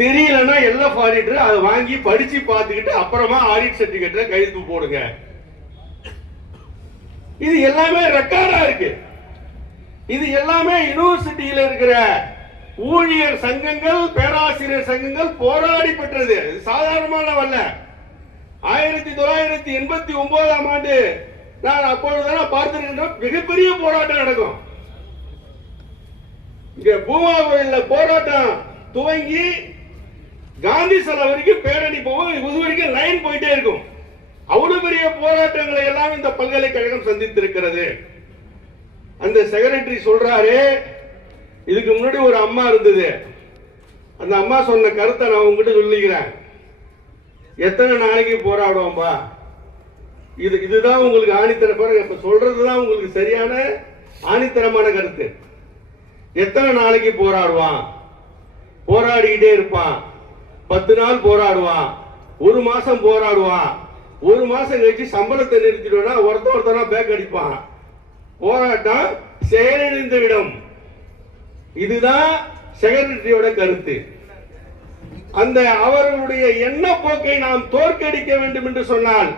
தெரியலன்னா LF auditor அதை வாங்கி படிச்சு பார்த்துக்கிட்டு அப்புறமா ஆடிட் சர்டிபிகேட்ல கையெழுத்து போடுங்க. இது எல்லாமே ரெக்கார்டா இருக்கு. இது எல்லாமே யூனிவர்சிட்டியில இருக்கிற ஊழியர் சங்கங்கள், பேராசிரியர் சங்கங்கள் போராடி பெற்றது. சாதாரணமானவல்ல. 1989ஆம் ஆண்டு நான் அப்பொழுதுதான் பார்த்திருக்கின்றோம், மிகப்பெரிய போராட்டம் நடக்கும். இங்க பூமா கோயில்ல போராட்டம் துவங்கி காந்தி சிலை வரைக்கும் பேரணி போகும், இது வரைக்கும் லைன் போயிட்டே இருக்கும். அவ்வளவு பெரிய போராட்டங்களை எல்லாம் இந்த பல்கலைக்கழகம் சந்தித்திருக்கிறது. அந்த செக்ரட்டரி சொல்றாரு, இதுக்கு முன்னாடி ஒரு அம்மா இருந்தது, அந்த அம்மா சொன்ன கருத்தை நான் உங்ககிட்ட சொல்லிக்கிறேன். எத்தனை நாளைக்கு போராடுவோம்பா, இதுதான் உங்களுக்கு ஆணித்தர பாருங்க, இப்ப சொல்றதுதான் உங்களுக்கு சரியான ஆணித்தரமான கருத்து. எத்தனை நாளைக்கு போராடுவான், போராடிக்கிட்டே இருப்பான். 10 நாள் போராடுவான், 1 மாசம் போராடுவான், 1 மாசம் கழிச்சு சம்பளத்தை நிறுத்திடுவா, ஒருத்தனா பேக் அடிப்பான். போராட்டம் செயலிழந்து விடும். இதுதான் செக்ரட்டரியோட கருத்து. அந்த அவர்களுடைய எண்ண போக்கை நாம் தோற்கடிக்க வேண்டும் என்று சொன்னால்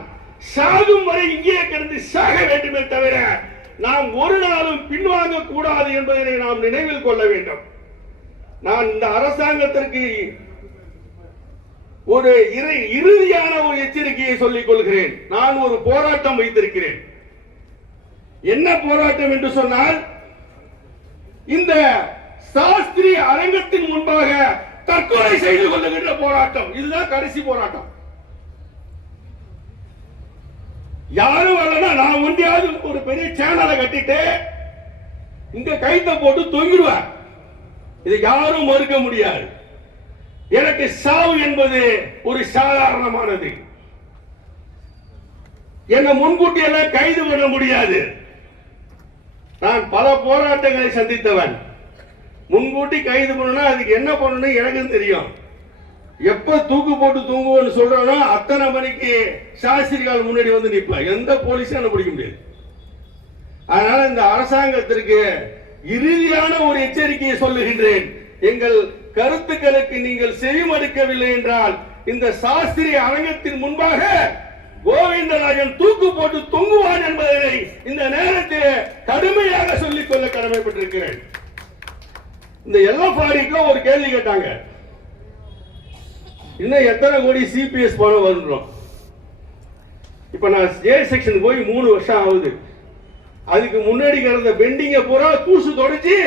சாகும் வரை இங்கே கிடந்து சாக வேண்டுமே தவிர நாம் ஒரு நாளும் பின்வாங்க கூடாது என்பதை நாம் நினைவில் கொள்ள வேண்டும். நான் இந்த அரசாங்கத்திற்கு ஒரு இறுதியான ஒரு எச்சரிக்கையை சொல்லிக் கொள்கிறேன். நான் ஒரு போராட்டம் வைத்திருக்கிறேன். என்ன போராட்டம் என்று சொன்னால், இந்த சாஸ்திரி அரங்கத்தின் முன்பாக தற்கொலை செய்து கொள்ளுகின்ற போராட்டம். இதுதான் கடைசி போராட்டம். யாரும் வரலன்னா நான் ஒன்றையாவது ஒரு பெரிய சேனலை கட்டிட்டு இங்க கைத்த போட்டு தொங்கிடுவேன். இதை யாரும் மறுக்க முடியாது. எனக்கு சாவு என்பது ஒரு சாதாரணமானது. என்னை முன்கூட்டி எல்லாம் கைது பண்ண முடியாது. நான் பல போராட்டங்களை சந்தித்தவன். முன்கூட்டி கைது பண்ணணும், அதுக்கு என்ன பண்ணணும் எனக்கு தெரியும். எப்ப தூக்கு போட்டு தூங்குவோன்னு சொல்றோம்னா அத்தனை மணிக்கு சாஸ்திரிகால் முன்னாடி வந்து நிற்பேன். எந்த போலீஸும் என்ன பிடிக்க முடியாது. அதனால இந்த அரசாங்கத்திற்கு இறுதியான ஒரு எச்சரிக்கையை சொல்லுகின்றேன். எங்கள் கருத்துக்களுக்கு நீங்கள் செவிமடுக்கவில்லை என்றால் இந்த சாஸ்திரி அரங்கத்தின் முன்பாக கோவிந்தராஜன் தூக்கு போட்டு தொங்குவான் என்பதை இந்த நேரத்தில் கடுமையாக சொல்லிக் கொள்ள கடமைப்பட்டிருக்கிறேன். இந்த எல்எஃப் ஆடிட்ல ஒரு கேள்வி கேட்டாங்க, இன்னும் எத்தனை கோடி சிபிஎஸ் பணம் வருகிறோம். இப்ப நான் ஏ செக்ஷன் போய் 3 வருஷம் ஆகுது. அதுக்கு முன்னாடி கிடந்த பெண்டிங்க பூரா தூசு தொடச்சி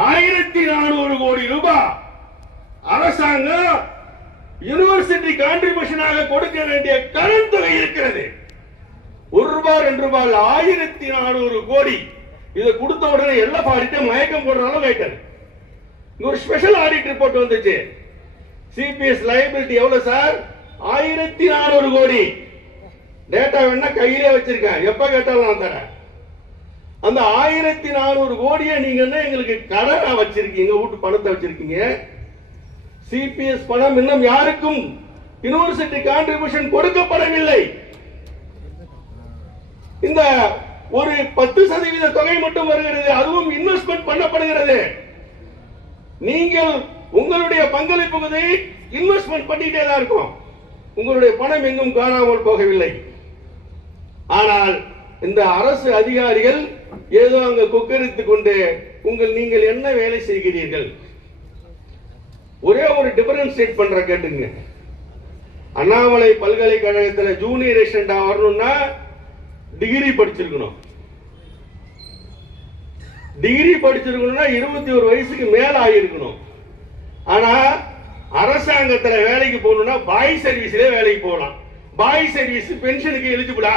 1400 கோடி ரூபாய் அரசாங்கம் யூனிவர்சிட்டி கான்ட்ரிபியூஷனாக கொடுக்க வேண்டிய கடன் தொகை இருக்கிறது. 1 ரூபாய் 2 ரூபாய் 1400 கோடி. இதை கொடுத்த உடனே எல்எஃப் ஆடிட் மயக்கம் போடுற அளவு ஆயிட்டாரு. ஒரு ஸ்பெஷல் ஆடிட் ரிப்போர்ட் வந்துச்சு. சிபிஎஸ் லைபிலிட்டி எவ்வளவு சார்? 1400 கோடி. டேட்டா வேணா கையிலே வச்சிருக்கேன், எப்ப கேட்டாலும் நான் தரேன். அந்த 1400 கோடியை நீங்க என்ன எங்களுக்கு கடனா வச்சிருக்கீங்க, வீட்டு பணத்தை வச்சிருக்கீங்க. சிபிஎஸ் பணம் இன்னும் யாருக்கும் யூனிவர்சிட்டி கான்ட்ரிபியூஷன் கொடுக்கப்படவில்லை. இந்த ஒரு 10% தொகை மட்டும் வருகிறது, அதுவும் இன்வெஸ்ட்மெண்ட் பண்ணப்படுகிறது. நீங்கள் உங்களுடைய பங்களிப்புகளை இன்வெஸ்ட்மெண்ட் பண்ணிட்டே தான் இருக்கும். உங்களுடைய பணம் எங்கும் காணாமல் போகவில்லை. ஆனால் இந்த அரசு அதிகாரிகள் ஏதோ அங்க கொக்கரித்துக் கொண்டு நீங்கள் என்ன வேலை செய்கிறீர்கள்? ஒரே ஒரு டிஃபரன்ஷியேட் பண்ற கேட்டுங்க. அண்ணாமலை பல்கலைக்கழகத்தில் ஜூனியர் ரெசிடென்ட் வரணும்னா டிகிரி படிச்சிருக்கணும். டிகிரி படிச்சிருக்கணும்னா 21 வயசுக்கு மேல ஆகியிருக்கணும். ஆனா அரசாங்கத்தில் வேலைக்கு போகணும்னா பாய் சர்வீஸ்ல வேலைக்கு போகலாம். பாய் சர்வீஸ் பென்ஷனுக்கு எலிஜிபிளா?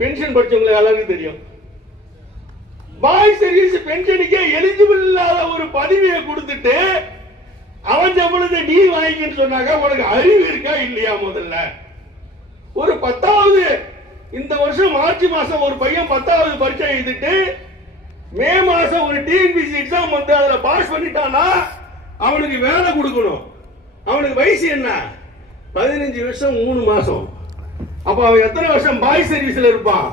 பென்ஷன் படிச்சவங்களுக்கு எல்லாருக்கும் தெரியும். பாய் சர்வீஸ் பென்ஷனுக்கே எலிஜிபிள் இல்லாத ஒரு பதவியை கொடுத்துட்டு அவன் சம்பளத்தை நீ வாங்கின்னு சொன்னாங்க. உனக்கு அறிவு இருக்கா இல்லையா? முதல்ல ஒரு 10வது இந்த வருஷம் மார்ச் மாசம் ஒரு பையன் 10வது பரீட்சை எழுதிட்டு மே மாசம் ஒரு டிஎன்பிசி எக்ஸாம் வந்து அதுல பாஸ் பண்ணிட்டானா அவனுக்கு வேலை கொடுக்கணும். அவனுக்கு வயசு என்ன? 15 வருஷம் 3 மாசம். அப்ப அவன் எத்தனை வருஷம் பாய் சர்வீஸ்ல இருப்பான்?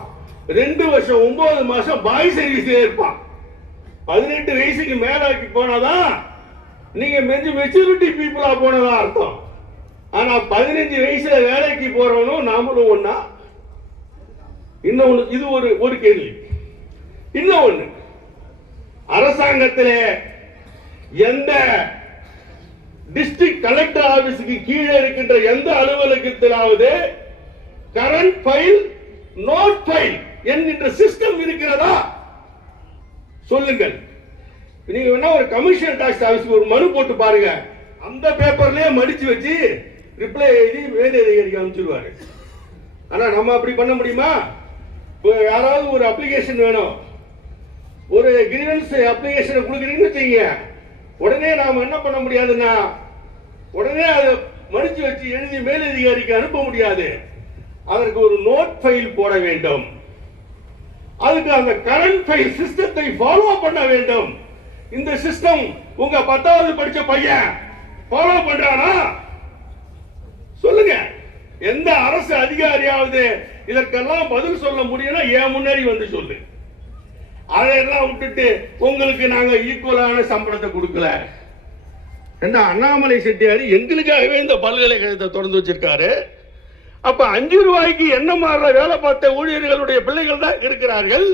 2 வருஷம் 9 மாசம் பாய் சர்வீஸ்ல இருப்பான். 18 வயசுக்கு மேலாக்கி போனாதான் நீங்க மெச்சூரிட்டி பீப்புளா போனதா அர்த்தம். ஆனா 15 வயசுல வேலைக்கு போறவனும் நாமளும் ஒண்ணா? இன்னொன்னு, இது ஒரு கேள்வி. இன்னொன்னு, அரசாங்கத்திலே எந்த டிஸ்ட்ரிக்ட் கலெக்டர் ஆபீஸுக்கு கீழே இருக்கின்ற எந்த அலுவலகத்திலாவது கரண்ட் ஃபைல், நோட் ஃபைல் என்கின்ற சிஸ்டம் இருக்கிறதா? சொல்லுங்கள். நீங்க வேணா ஒரு கமிஷன் டாக்ஸ் ஆபீஸ்க்கு ஒரு மனு போட்டு பாருங்க, அந்த பேப்பர்லயே மடிச்சு வச்சு ரிப்ளை எழுதி மேலதிகாரிக்கு அனுப்பிச்சிருவாரு. ஆனா நம்ம அப்படி பண்ண முடியுமா? யாராவது ஒரு அப்ளிகேஷன் வேணும், ஒரு கிரீவன்ஸ் அப்ளிகேஷன் கொடுக்குறீங்கன்னு வச்சுங்க, உடனே நாம என்ன பண்ண முடியாதுன்னா உடனே அதை மடிச்சு வச்சு எழுதி மேலதிகாரிக்கு அனுப்ப முடியாது. அதற்கு ஒரு நோட் ஃபைல் போட வேண்டும். அதுக்கு அந்த கரண்ட் ஃபைல் சிஸ்டத்தை ஃபாலோ பண்ண வேண்டும். இந்த சிஸ்டம் உங்க 10வது படிச்ச பையன் ஃபாலோ பண்றானா? சொல்லுங்க. எந்த அரசு அதிகாரியாவது இதற்கெல்லாம் பதில் சொல்ல முடியும்னா ஏன் முன்னாடி வந்து சொல்லு. அதையெல்லாம் விட்டுட்டு உங்களுக்கு நாங்க ஈக்குவலான சம்பளத்தை கொடுக்கல. அண்ணாமலை செட்டியார் எங்களுக்காகவே இந்த பல்கலைக்கழகத்தை திறந்து வச்சிருக்காரு. அப்ப 5 ரூபாய்க்கு என்ன மாதிரி வேலை பார்த்த ஊழியர்களுடைய பிள்ளைகள் தான் இருக்கிறார்கள்.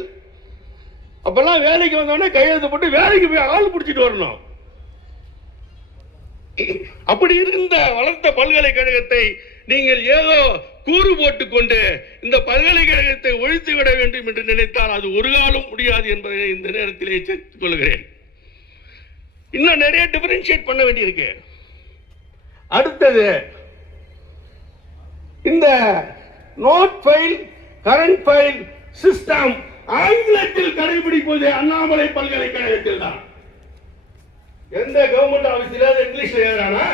அப்பெல்லாம் வேலைக்கு வந்தோடனே கையெழுத்து போட்டு வேலைக்கு போய் ஆள் பிடிச்சிட்டு வரணும். அப்படி இருந்த வளர்த்த பல்கலைக்கழகத்தை நீங்கள் ஏதோ கூறு போட்டுக் கொண்டு இந்த பல்கலைக்கழகத்தை ஒழித்து விட வேண்டும் என்று நினைத்தால் அது ஒரு காலம் முடியாது என்பதை இந்த நேரத்திலே சேர்த்துக் கொள்கிறேன். இன்னும் நிறைய டிஃபரன்ஷியேட் பண்ண வேண்டியிருக்கு. அடுத்தது, இந்த note file, current file system ஆங்கிலத்தில் கடைபிடிப்பது அண்ணாமலை பல்கலைக்கழகத்தில் தான். எந்த கவர்மெண்ட் ஆபீஸ்ல இங்கிலீஷ்ல எழுதுறானா?